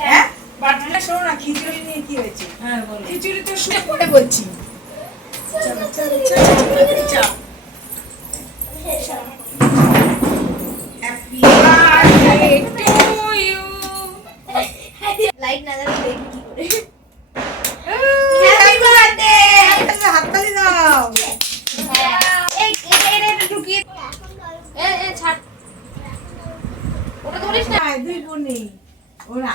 হ্যাঁ? শোনো না খিচুড়ি নিয়ে কি হয়েছে? খিচুড়ি তো শুনে পরে বলছি চলো চলো চলো। ওরা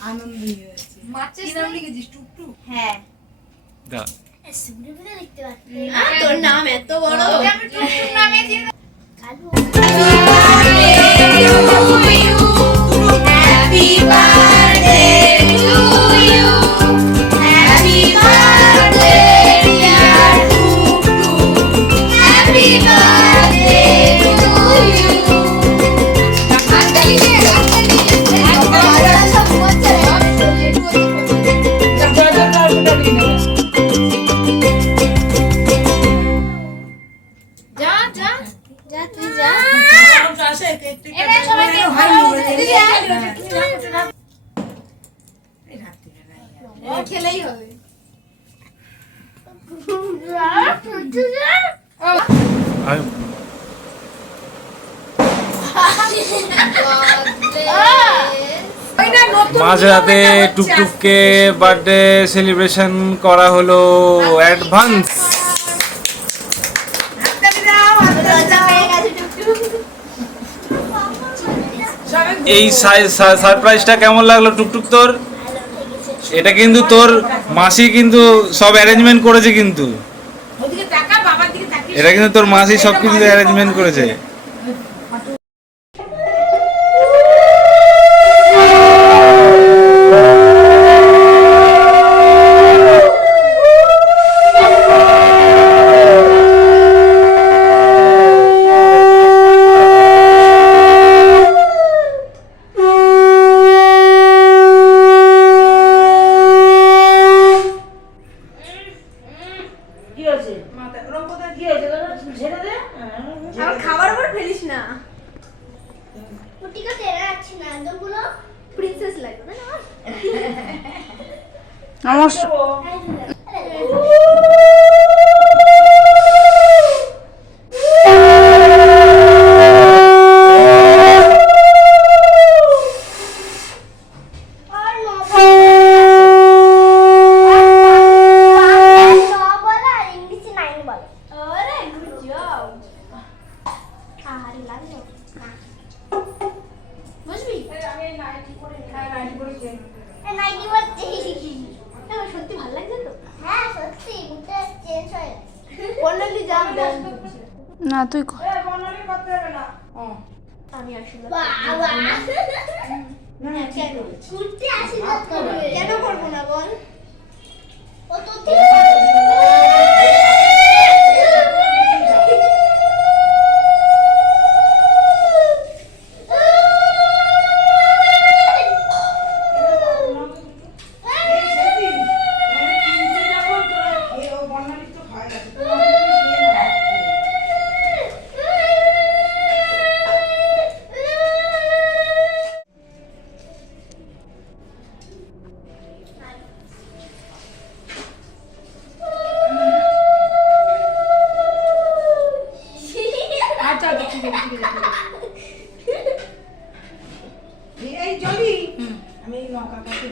আনন্দ হয়েছে। মাছের নাম লিখেছিস টুকটুক? হ্যাঁ। দা। তোর নাম এত বড়। আমি খেলেই হবে। মাঝরাতে টুকটুককে বার্থডে সেলিব্রেশন করা হলো অ্যাডভান্স এই সারপ্রাইজটা কেমন লাগল টুকটুক তোর? এটা কিন্তু তোর মাসি কিন্তু সব অ্যারেঞ্জমেন্ট করেছে কিন্তু। এটা কিন্তু তোর মাসি সব কিছু অ্যারেঞ্জমেন্ট করেছে। কি হয়েছে? কি হয়েছে? ঝেড়ে দে। আমার খাবার উপর ফেলিস না। পুটিকা তেরা আছে না একদমগুলো প্রিন্সেস লাগবে না? আমার বুঝবি যা না তুই কর। বললি করতে হবে না। কেন করতে কেন করব না বল?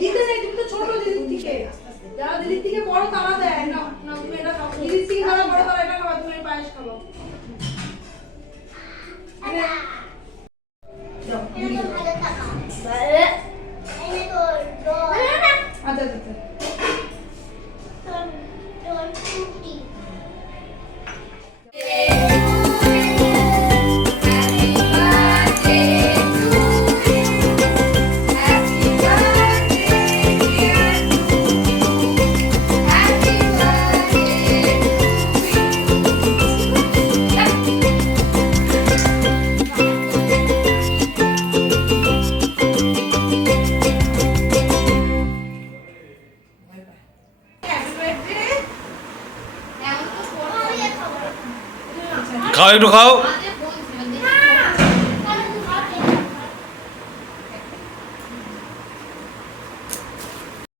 দিতে নেই তুমি তো দিদির থেকে যারা দিদির থেকে বড় তারা দেয় না না তুমি এটা দিদির থেকে বড় তারা তুমি পায়েস খাব খাও একটু খাও।